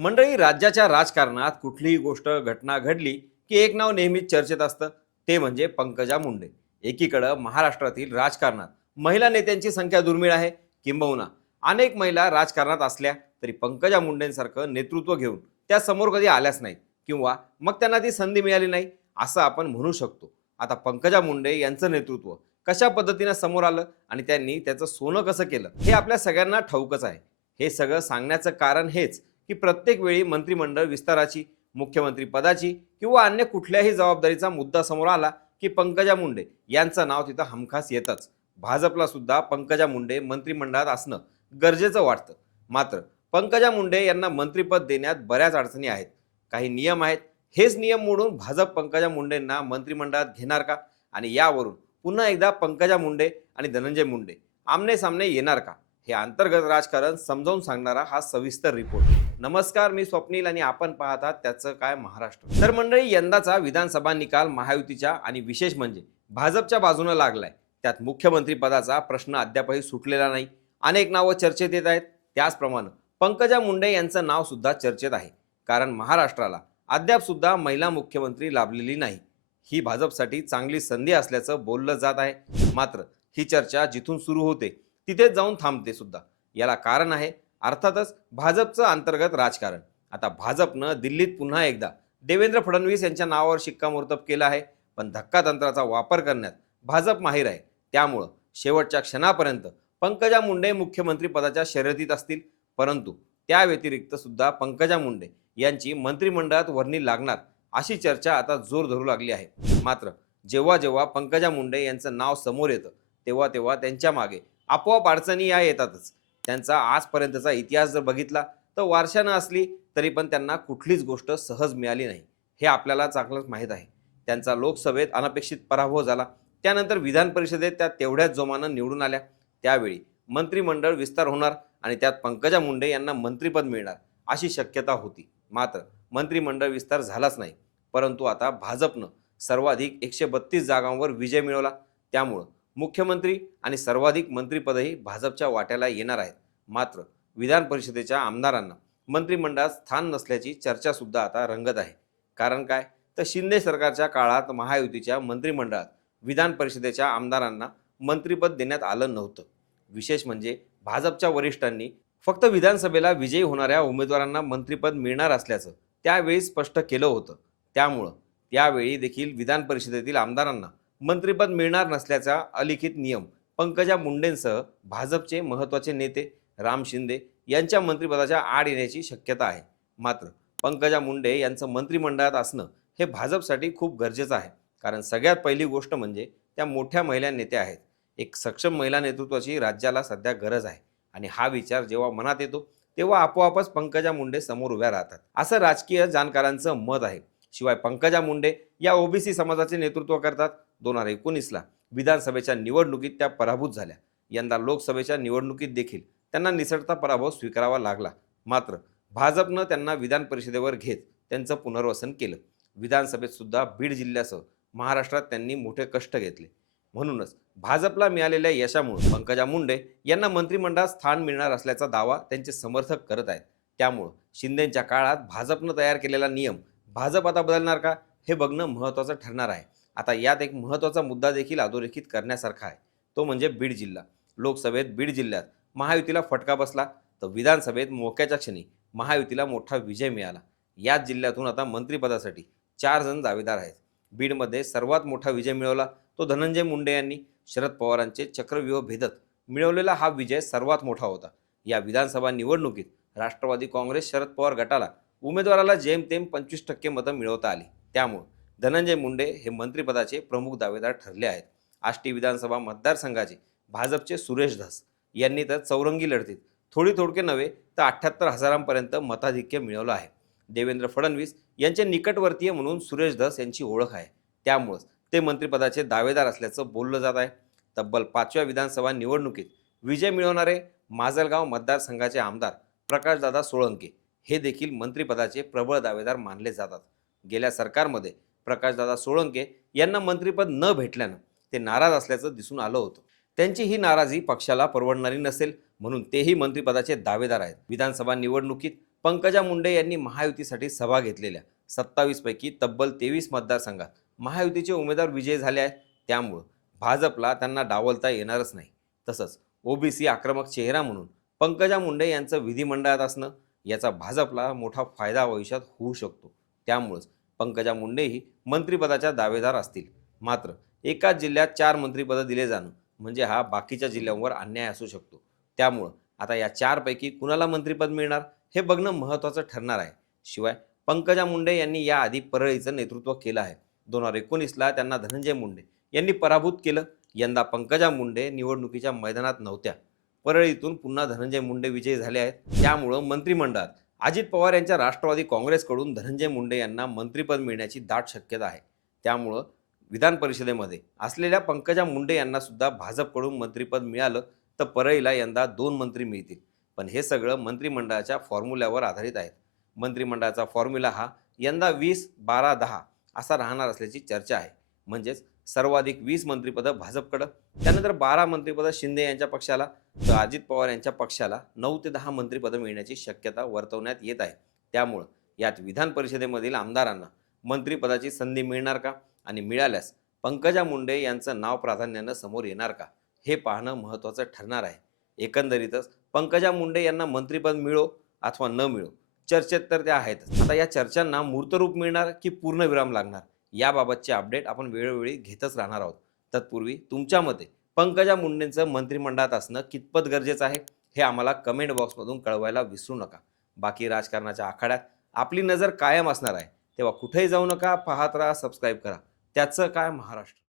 मंडळी राज्याच्या राजकारणात कुठलीही गोष्ट घटना घडली की एक नाव नेहमीच चर्चेत असतं ते म्हणजे पंकजा मुंडे. एकीकडं महाराष्ट्रातील राजकारणात महिला नेत्यांची संख्या दुर्मिळ आहे किंबहुना अनेक महिला राजकारणात असल्या तरी पंकजा मुंडेंसारखं नेतृत्व घेऊन त्या समोर कधी आल्याच नाहीत किंवा मग त्यांना ती संधी मिळाली नाही असं आपण म्हणू शकतो. आता पंकजा मुंडे यांचं नेतृत्व कशा पद्धतीनं समोर आलं आणि त्यांनी त्याचं सोनं कसं केलं हे आपल्या सगळ्यांना ठाऊकच आहे. हे सगळं सांगण्याचं कारण हेच की प्रत्येक वेळी मंत्रिमंडळ विस्ताराची मुख्यमंत्री पदाची किंवा अन्य कुठल्याही जबाबदारीचा मुद्दा समोर आला की पंकजा मुंडे यांचं नाव तिथं हमखास येतच. भाजपला सुद्धा पंकजा मुंडे मंत्रिमंडळात असणं गरजेचं वाटतं. मात्र पंकजा मुंडे यांना मंत्रिपद देण्यात बऱ्याच अडचणी आहेत. काही नियम आहेत. हेच नियम मोडून भाजप पंकजा मुंडेंना मंत्रिमंडळात घेणार का? आणि यावरून पुन्हा एकदा पंकजा मुंडे आणि धनंजय मुंडे आमने सामने येणार का? हे अंतर्गत राजकारण समजावून सांगणारा हा सविस्तर रिपोर्ट. नमस्कार मी स्वप्नील आणि आपण पाहतात त्याचं काय महाराष्ट्र. तर मंडळी यंदाचा विधानसभा निकाल महायुतीच्या आणि विशेष म्हणजे भाजपच्या बाजूनं लागलाय. त्यात मुख्यमंत्री पदाचा प्रश्न अद्यापही सुटलेला नाही. अनेक नावं चर्चेत येत आहेत. त्याचप्रमाणे पंकजा मुंडे यांचं नाव सुद्धा चर्चेत आहे. कारण महाराष्ट्राला अद्याप सुद्धा महिला मुख्यमंत्री लाभलेली नाही. ही भाजपसाठी चांगली संधी असल्याचं बोललं जात आहे. मात्र ही चर्चा जिथून सुरू होते तिथेच जाऊन थांबते सुद्धा. याला कारण आहे अर्थातच भाजपचं अंतर्गत राजकारण. आता भाजपनं दिल्लीत पुन्हा एकदा देवेंद्र फडणवीस यांच्या नावावर शिक्कामोर्तब केलं आहे. पण धक्का तंत्राचा वापर करण्यात भाजप माहीर आहे. त्यामुळं शेवटच्या क्षणापर्यंत पंकजा मुंडे मुख्यमंत्री पदाच्या शर्यतीत असतील. परंतु त्या व्यतिरिक्त सुद्धा पंकजा मुंडे यांची मंत्रिमंडळात वर्णी लागणार अशी चर्चा आता जोर धरू लागली आहे. मात्र जेव्हा जेव्हा पंकजा मुंडे यांचं नाव समोर येतं तेव्हा तेव्हा त्यांच्या मागे आपोआप अडचणी या येतातच. त्यांचा आजपर्यंतचा इतिहास जर बघितला तर वारशानं असली तरी पण त्यांना कुठलीच गोष्ट सहज मिळाली नाही. हे आपल्याला चांगलंच माहीत आहे. त्यांचा लोकसभेत अनपेक्षित पराभव झाला. त्यानंतर विधान परिषदेत त्या तेवढ्याच जोमानं निवडून आल्या. त्यावेळी मंत्रिमंडळ विस्तार होणार आणि त्यात पंकजा मुंडे यांना मंत्रिपद मिळणार अशी शक्यता होती. मात्र मंत्रिमंडळ विस्तार झालाच नाही. परंतु आता भाजपनं सर्वाधिक एकशे बत्तीस जागांवर विजय मिळवला. त्यामुळं मुख्यमंत्री आणि सर्वाधिक मंत्रिपदही भाजपच्या वाट्याला येणार आहेत. मात्र विधान परिषदेच्या आमदारांना मंत्रिमंडळात स्थान नसल्याची चर्चासुद्धा आता रंगत आहे. कारण काय? तर शिंदे सरकारच्या काळात महायुतीच्या मंत्रिमंडळात विधान परिषदेच्या आमदारांना मंत्रिपद देण्यात आलं नव्हतं. विशेष म्हणजे भाजपच्या वरिष्ठांनी फक्त विधानसभेला विजयी होणाऱ्या उमेदवारांना मंत्रिपद मिळणार असल्याचं त्यावेळी स्पष्ट केलं होतं. त्यामुळं त्यावेळी देखील विधान परिषदेतील आमदारांना मंत्रिपद मिळणार नसल्याचा अलिखित नियम पंकजा मुंडेंसह भाजपचे महत्त्वाचे नेते राम शिंदे यांच्या मंत्रिपदाच्या आड येण्याची शक्यता आहे. मात्र पंकजा मुंडे यांचं मंत्रिमंडळात असणं हे भाजपसाठी खूप गरजेचं आहे. कारण सगळ्यात पहिली गोष्ट म्हणजे त्या मोठ्या महिला नेत्या आहेत. एक सक्षम महिला नेतृत्वाची राज्याला सध्या गरज आहे. आणि हा विचार जेव्हा मनात येतो तेव्हा आपोआपच पंकजा मुंडे समोर उभ्या राहतात. असं राजकीय जाणकारांचं मत आहे. शिवाय पंकजा मुंडे या ओबीसी समाजाचे नेतृत्व करतात दोन हजार एकोणीसला विधानसभेच्या निवडणुकीत त्या पराभूत झाल्या. यंदा लोकसभेच्या निवडणुकीत देखील त्यांना निसटता पराभव स्वीकारावा लागला. मात्र भाजपनं त्यांना विधान परिषदेवर घेत त्यांचं पुनर्वसन केलं. विधानसभेत सुद्धा बीड जिल्ह्यासह महाराष्ट्रात त्यांनी मोठे कष्ट घेतले. म्हणूनच भाजपला मिळालेल्या यशामुळे पंकजा मुंडे यांना मंत्रिमंडळात स्थान मिळणार असल्याचा दावा त्यांचे समर्थक करत आहेत. त्यामुळं शिंदेच्या काळात भाजपनं तयार केलेला नियम भाजप आता बदलणार का हे बघणं महत्त्वाचं ठरणार आहे. आता यात एक महत्त्वाचा मुद्दा देखील अधोरेखित करण्यासारखा आहे. तो म्हणजे बीड जिल्हा. लोकसभेत बीड जिल्ह्यात महायुतीला फटका बसला तर विधानसभेत मोक्याच्या क्षणी महायुतीला मोठा विजय मिळाला. याच जिल्ह्यातून आता मंत्रिपदासाठी चार जण दावेदार आहेत. बीडमध्ये सर्वात मोठा विजय मिळवला तो धनंजय मुंडे यांनी. शरद पवारांचे चक्रव्यूह भेदत मिळवलेला हा विजय सर्वात मोठा होता. या विधानसभा निवडणुकीत राष्ट्रवादी काँग्रेस शरद पवार गटाला उमेदवाराला जेमतेम पंचवीस टक्के मतं मिळवता आली. त्यामुळे धनंजय मुंडे हे मंत्रिपदाचे प्रमुख दावेदार ठरले आहेत. आष्टी विधानसभा मतदारसंघाचे भाजपचे सुरेश धस यांनी तर चौरंगी लढतीत. थोडी थोडके नव्हे तर अठ्ठ्याहत्तर हजारांपर्यंत मताधिक्य मिळवलं आहे. देवेंद्र फडणवीस यांचे निकटवर्तीय म्हणून सुरेश धस यांची ओळख आहे. त्यामुळंच ते मंत्रिपदाचे दावेदार असल्याचं बोललं जात आहे. तब्बल पाचव्या विधानसभा निवडणुकीत विजय मिळवणारे माजलगाव मतदारसंघाचे आमदार प्रकाशदादा सोळंके हे देखील मंत्रिपदाचे प्रबळ दावेदार मानले जातात. गेल्या सरकारमध्ये प्रकाशदादा सोळंके यांना मंत्रिपद न भेटल्यानं ते नाराज असल्याचं दिसून आलं होतं. त्यांची ही नाराजी पक्षाला परवडणारी नसेल म्हणून तेही मंत्रिपदाचे दावेदार आहेत. विधानसभा निवडणुकीत पंकजा मुंडे यांनी महायुतीसाठी सभा घेतलेल्या सत्तावीसपैकी तब्बल तेवीस मतदारसंघात महायुतीचे उमेदवार विजयी झाले आहेत. त्यामुळं भाजपला त्यांना डावलता येणारच नाही. तसंच ओबीसी आक्रमक चेहरा म्हणून पंकजा मुंडे यांचं विधिमंडळात असणं याचा भाजपला मोठा फायदा भविष्यात होऊ शकतो. त्यामुळंच पंकजा मुंडेही मंत्रिपदाच्या दावेदार असतील. मात्र एकाच जिल्ह्यात चार मंत्रिपदं दिले जाणं म्हणजे हा बाकीच्या जिल्ह्यांवर अन्याय असू शकतो. त्यामुळं आता या चारपैकी कुणाला मंत्रिपद मिळणार हे बघणं महत्त्वाचं ठरणार आहे. शिवाय पंकजा मुंडे यांनी याआधी परळीचं नेतृत्व केलं आहे. दोन हजार एकोणीसला त्यांना धनंजय मुंडे यांनी पराभूत केलं. यंदा पंकजा मुंडे निवडणुकीच्या मैदानात नव्हत्या. परळीतून पुन्हा धनंजय मुंडे विजयी झाले आहेत. त्यामुळं मंत्रिमंडळात अजित पवार यांच्या राष्ट्रवादी काँग्रेसकडून धनंजय मुंडे यांना मंत्रिपद मिळण्याची दाट शक्यता आहे. त्यामुळं विधान परिषदेमध्ये असलेल्या पंकजा मुंडे यांना सुद्धा भाजपकडून मंत्रिपद मिळालं तर परळीला यंदा दोन मंत्री मिळतील. पण हे सगळं मंत्रिमंडळाच्या फॉर्म्युल्यावर आधारित आहेत. मंत्रिमंडळाचा फॉर्म्युला हा यंदा वीस बारा दहा असा राहणार असल्याची चर्चा आहे. म्हणजेच सर्वाधिक वीस मंत्रिपदं भाजपकडं. त्यानंतर बारा मंत्रिपदं शिंदे यांच्या पक्षाला तर अजित पवार यांच्या पक्षाला नऊ ते दहा मंत्रिपदं मिळण्याची शक्यता वर्तवण्यात येत आहे. त्यामुळं यात विधान परिषदेमधील आमदारांना मंत्रिपदाची संधी मिळणार का? आणि मिळाल्यास पंकजा मुंडे यांचं नाव प्राधान्यानं समोर येणार का? हे पाहणं महत्त्वाचं ठरणार आहे. एकंदरीतच पंकजा मुंडे यांना मंत्रिपद मिळो अथवा न मिळो चर्चेत तर त्या आहेतच. आता या चर्चांना मूर्तरूप मिळणार की पूर्णविराम लागणार? याबाबतचे अपडेट आपण वेळोवेळी घेतच राहणार आहोत. तत्पूर्वी तुमच्या मते पंकजा मुंडेंचं मंत्रिमंडळात असणं कितपत गरजेचं आहे हे आम्हाला कमेंट बॉक्समधून कळवायला विसरू नका. बाकी राजकारणाच्या आखाड्यात आपली नजर कायम असणार आहे तेव्हा कुठेही जाऊ नका पाहत राहा सबस्क्राईब करा. त्याचं काय महाराष्ट्र?